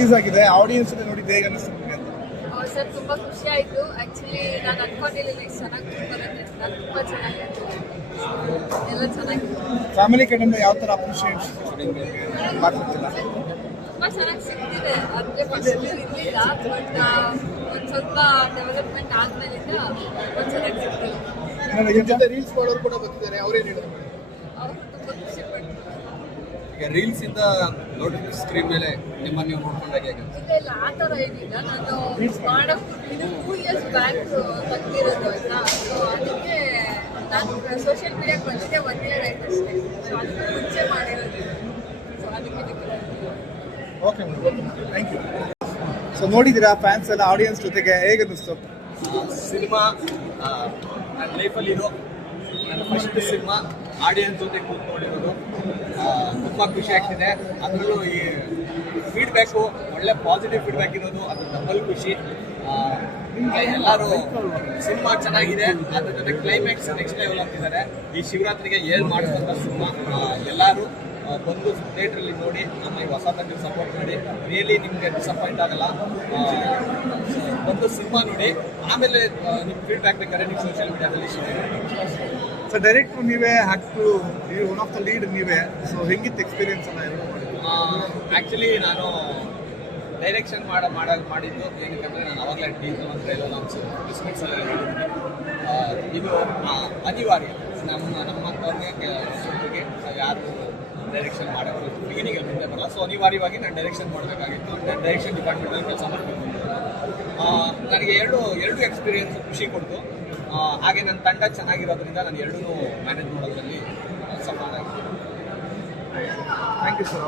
Release ಆಗಿದೆ audience ನೋಡಿದ್ದು ಹೇಗೆ ಅನಿಸ್ತಿದೆ ಸರ್ ತುಂಬಾ ಖುಷಿ ಆಯ್ತು. ಆ್ಯಕ್ಚುಲಿ ನಾನು ಅನ್ಕೊಂಡಿರಲಿಲ್ಲ ಇಷ್ಟು ಚೆನ್ನಾಗಿ ಬರುತ್ತೆ ಅಂತ ತುಂಬ ಚೆನ್ನಾಗಿತ್ತು ಎಲ್ಲ ಚೆನ್ನಾಗಿತ್ತು ಫ್ಯಾಮಿಲಿ ಕಡೆಯಿಂದ ಯಾವ ಥರ ಅಪ್ರಿಷಿಯೇಟ್ ಮಾಡ್ತಿರ್ತಿಲ್ಲ ತುಂಬ ಚೆನ್ನಾಗಿ ಸಿಗ್ತಿದೆ ಅದಕ್ಕೆ ಫಸ್ಟ್ ಇರಲಿಲ್ಲ ಬಟ್ ಒಂದು ಸ್ವಲ್ಪ ಡೆವಲಪ್ಮೆಂಟ್ ಆದ್ಮೇಲಿಂದ ತುಂಬ ಚೆನ್ನಾಗಿ ಸಿಗ್ತಿದೆ ಜೊತೆ ರೀಲ್ಸ್ ಮಾಡೋರು ಕೂಡ ಬರ್ತಿದ್ದಾರೆ ಅವ್ರೇನು ಹೇಳಿದ್ರು ಅವರು ತುಂಬ ಖುಷಿ ಪಡ್ತಾರೆ ಈಗ ರೀಲ್ಸ್ ಇಂದ ದೊಡ್ಡ ಸ್ಕ್ರೀನ್ ಮೇಲೆ ನಿಮ್ಮನ್ನ ನೀವು ನೋಡ್ಕೊಂಡಾಗ ಹೇಗೆ ಇಲ್ಲ ಇಲ್ಲ ಆ ಥರ ಏನಿಲ್ಲ. ನಾನು ಮಾಡೋಕ್ಕೂ ಇದು ಟೂ ಇಯರ್ಸ್ ಬ್ಯಾಕ್ ಬಂದಿರೋದು ಆಯ್ತಾ ಸೊ ಅದಕ್ಕೆ ನಾನು ಸೋಷಿಯಲ್ ಮೀಡಿಯಾಗೆ ಬಂದಿದ್ದೆ ಒನ್ ಇಯರ್ ಆಯ್ತು ಅಷ್ಟೇ. ಸೊ ಅದಕ್ಕೆ ಮುಂಚೆ ಮಾಡಿರೋದು. ಸೊ ಅದಕ್ಕೆ. ಓಕೆ ಥ್ಯಾಂಕ್ ಯು ಸೊ ನೋಡಿದ್ದೀರಾ ಫ್ಯಾನ್ಸ್ ಎಲ್ಲ ಆಡಿಯನ್ಸ್ ಜೊತೆಗೆ? ಹೇಗೆ ಅನ್ನಿಸ್ತು? ಸಿನಿಮಾ ನನ್ನ ಲೈಫಲ್ಲಿ ಇರೋ ನನ್ನ ಫಸ್ಟ್ ಸಿನಿಮಾ ಆಡಿಯನ್ಸ್ ಜೊತೆ ಕೂತ್ಕೊಂಡಿರೋದು ತುಂಬ ಖುಷಿ ಆಗ್ತಿದೆ. ಅದರಲ್ಲೂ ಈ ಫೀಡ್ಬ್ಯಾಕು ಒಳ್ಳೆ ಪಾಸಿಟಿವ್ ಫೀಡ್ಬ್ಯಾಕ್ ಇರೋದು, ಅದು ಡಬಲ್ ಖುಷಿ. ಎಲ್ಲರೂ ಸಿನಿಮಾ ಚೆನ್ನಾಗಿದೆ, ಅದ್ರ ಜೊತೆ ಕ್ಲೈಮ್ಯಾಕ್ಸ್ ನೆಕ್ಸ್ಟ್ ಲೆವೆಲ್ ಆಗ್ತಿದ್ದಾರೆ ಈ ಶಿವರಾತ್ರಿಗೆ ಏಳು ಮಾಡಿದಂಥ ಸಿನಿಮಾ ಎಲ್ಲರೂ ಬಂದು ಥಿಯೇಟ್ರಲ್ಲಿ ನೋಡಿ, ನಮ್ಮ ಈ ಹೊಸ ಸಪೋರ್ಟ್ ಮಾಡಿ. ರಿಯಲಿ ನಿಮಗೆ ಡಿಸಪಾಯಿಂಟ್ ಆಗಲ್ಲ. ಬಂದು ಸಿನಿಮಾ ನೋಡಿ, ಆಮೇಲೆ ನಿಮ್ಮ ಫೀಡ್ಬ್ಯಾಕ್ ಬೇಕಾದ್ರೆ ನೀವು ಸೋಷಿಯಲ್ ಮೀಡಿಯಾದಲ್ಲಿ ಶೇರ್ ಮಾಡಿ. ಸೊ ಡೈರೆಕ್ಟ್ ನೀವೇ ಹ್ಯಾಕ್ಟು ನೀವು ಒನ್ ಆಫ್ ದ ಲೀಡ್ ನೀವೇ ಸೊ ಹೆಂಗಿತ್ತು ಎಕ್ಸ್ಪೀರಿಯನ್ಸ್ ಎಲ್ಲ ಎಲ್ಲ ಆ್ಯಕ್ಚುಲಿ ನಾನು ಡೈರೆಕ್ಷನ್ ಮಾಡ ಮಾಡೋದು ಮಾಡಿದ್ದು ಏನಕ್ಕೆ ನಾನು ಅವಾಗಲೇ ಟೀಮ್ ಅಂತ ಎಲ್ಲ ನಾವು ಆ, ಇದು ಅನಿವಾರ್ಯ. ನಮ್ಮ ನಮ್ಮಂಥವ್ರಿಗೆ ಜೊತೆಗೆ ನಾವು ಯಾರು ಡೈರೆಕ್ಷನ್ ಮಾಡೋದು ಬಿಗಿನಿಗೆ ಮುಂದೆ ಬರಲ್ಲ. ಸೊ ಅನಿವಾರ್ಯವಾಗಿ ನಾನು ಡೈರೆಕ್ಷನ್ ಮಾಡಬೇಕಾಗಿತ್ತು. ಡೈರೆಕ್ಷನ್ ಡಿಪಾರ್ಟ್ಮೆಂಟಲ್ಲಿ ಕೆಲಸ ಮಾಡಬೇಕು. ನನಗೆ ಎರಡು ಎರಡು ಎಕ್ಸ್ಪೀರಿಯನ್ಸ್ ಖುಷಿ ಕೊಡ್ತು. ಹಾಗೆ ನನ್ನ ತಂಡ ಚೆನ್ನಾಗಿರೋದ್ರಿಂದ ನಾನು ಎರಡೂ ಮ್ಯಾನೇಜ್ ಮಾಡೋದ್ರಲ್ಲಿ ಆಗಿದೆ ಥ್ಯಾಂಕ್ ಯು ಸರ್